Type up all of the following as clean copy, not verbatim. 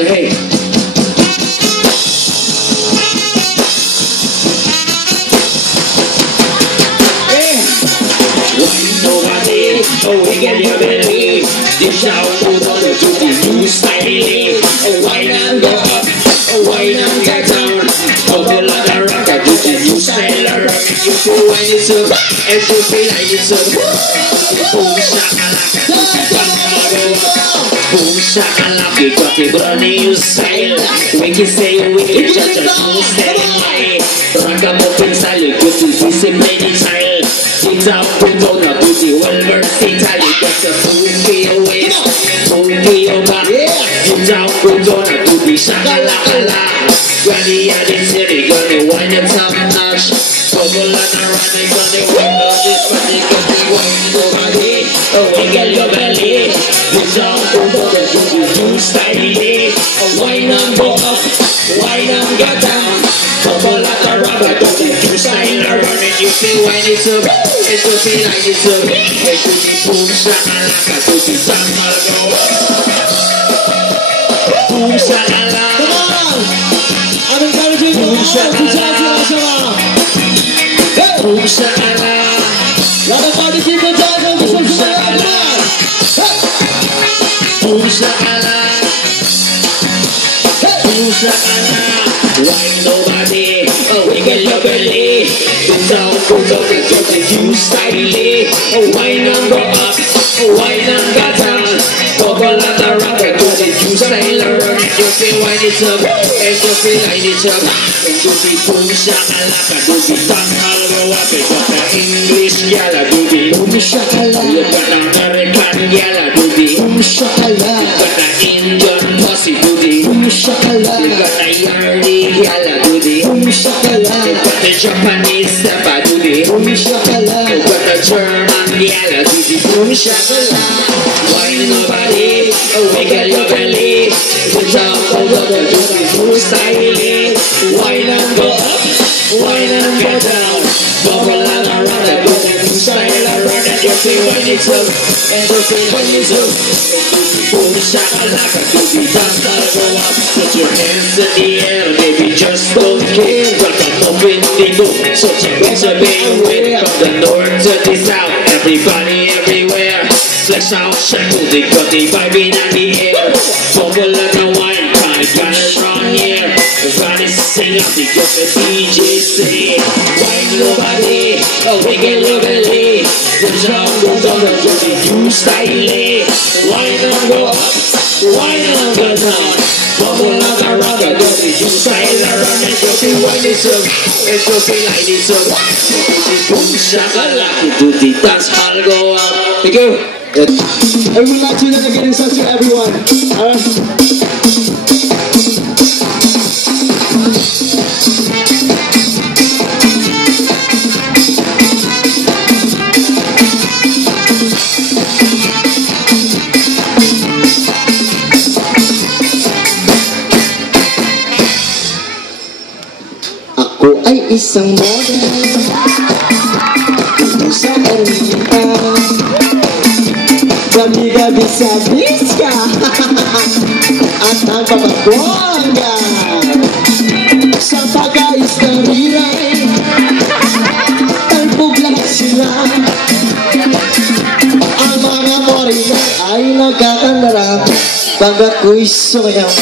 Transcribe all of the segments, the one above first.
Well, hey. Wiggle your belly, dish out to the new style. Wine and go up, wine and get down. Couple of the rock to the new style. If you feel wine it's up, if you feel like it's up. Boom shakalaka, boom shakalaka, we got a brand new style. We can say we can judge a new style. Ragamuffin style, good to discipline style. Things out put on the booty, well versatile. You got a fool for your waist, fool for your back. Things out put on the booty, shakalakala. Granny and the city, gonna wind up top notch. Bubble and a running, gonna wind up this body, gonna wind nobody. Wiggle your belly. Things out put on the booty, new style. Wine and go up, wine and get down. Bubble like a rubber, don't you do style running. You feel when it's up, it's to feel like it's up. It should be boom shakalaka, to be done all go. Boom shakalaka. Come on! I'm encouraging you. Boom shakalaka. Boom shakalaka. Let the party people dance. Boom shakalaka. Boom shakalaka. Boom shakalaka. Wine nobody, wiggle your belly. The sound goes up and just a new style. Wine and go up, wine and go down. Bubble and the rubber, just a new style. You feel wine it's up, and you feel like it's up. And you see boom shakalaka, do the dance all go up. You got the English gyal, do the boom shakalaka. You got the American gyal, do the boom shakalaka. You got the Indian pussy, do the boom shakalaka. You got the Yardi gyal, do the boom shakalaka. You got the Japanese stepper, do the boom shakalaka. You got the German gyal, do the boom shakalaka. Wine nobody, wiggle your belly. The top of the do the boom style. Wine and go up, wine and go down. Bubble and a run, do the boom style. Run and you feel when it's up, and you feel when it's up. Boom shakalaka, do the dance all go up. Put your hands in the air, baby, just don't care. Welcome up in the mood, such a place to be with. From the north to the south, everybody everywhere. Flesh out, shackle, they got the vibe in the air. Bubble and a wine, got it wrong here. Everybody sing up, they got the DJ say. Wine nobody, wiggle your belly. The drum goes on the dirty new style. Wine and go up, wine and go down. Bubble like a rubber, dirty new style. Run and go see wine it's up, and go feel like it's up. Boom shakalaka, do the dance all go up. Thank you. I would like to again in touch to everyone. Ako ay isang model sa Ermita. Gabi-gabi sa Biska at ang papagwanga sa pagka-istorya talpog lahat sila. Ang mga morina ay nagkakandara pag ako'y sumayaw.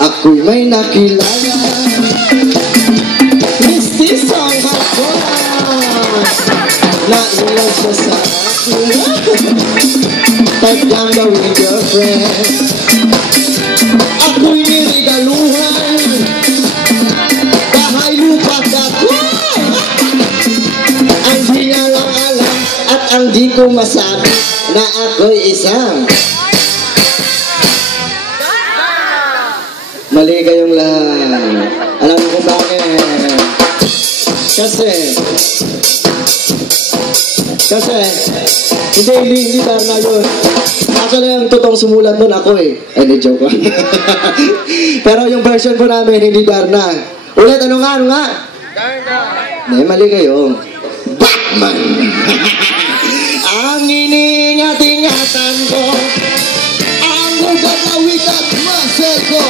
Ako'y may nakilala mistisong hapon na ilan siya sa tagyang gawing girlfriend. Ako'y nirigaluhan bahay lupa dakoy. Ang di niya lang alam at ang di ko masabi na ako'y isang mali kayong lahat. Alam mo kung bakit? Kasi hindi Darna yun. Actually, ang totoong sumulat nun ako eh. Hindi, joke ko. Pero yung version po namin, hindi Darna. Ulit, ano nga? May mali kayo. Batman! Ang iningat-ingatan ko, ang ugat na wikat muscle ko.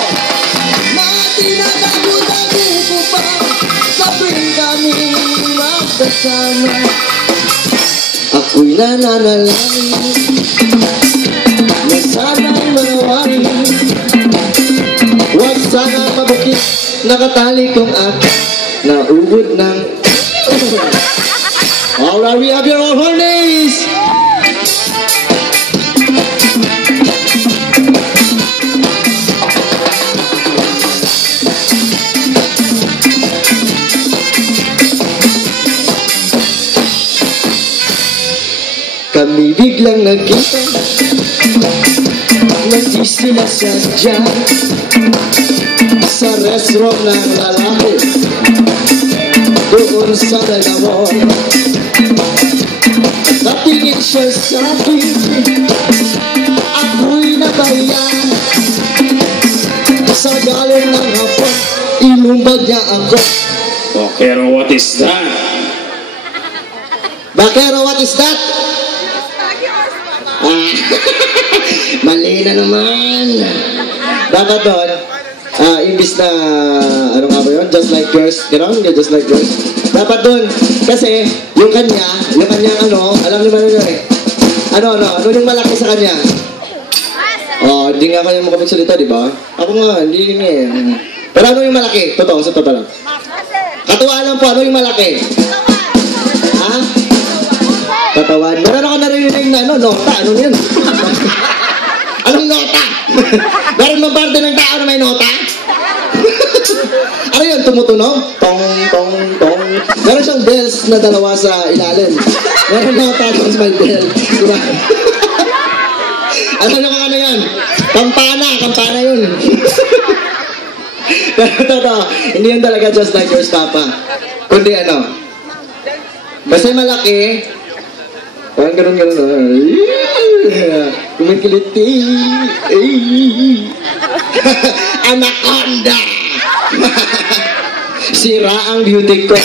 Mga tinatago-tago ko pa sa tuwing kami magkasama. Ako'y nananalangin na sana'y manawari. Huwag sana mabukit nakatali kong aking naubod ng alright, we have your own hornies! Kami biglang nagkita nang di sila sadya sa restaurant ng lalaki doon sa Dagamon. Natingin siya sa akin, ako'y nabahiya. Sa galing ng hapon, inumbag niya ako. Bakero, what is that? Bakero, what is that? Mali na naman. Dapat doon, imbis na, ano nga ba yun? Just like girls, gano'n? Just like girls. Dapat doon, kasi yung kanyang ano, alam niyo ba nyo eh? Ano yung malaki sa kanya? Oh, hindi nga kayo makapagsalita, di ba? Ako nga, hindi nga eh. Pero ano yung malaki? Totoo, sa totoo lang. Katuwa lang po, ano yung malaki? Ha? Katawan. Meron ako narinig na nota. Ano yun? Anong nota? Meron bang parte ng tao na may nota? Ano yun? Tumutunog? Tong, tong, tong. Meron siyang bells na dalawa sa ilalim. Meron nota tapos may bell. Diba? Ano ano yan? Kampana yun. Pero totoo, hindi yun talaga just like yours, Papa. Kundi ano? Basta malaki, parang ganun. Kumikiliti. Anaconda. Sira ang beauty ko.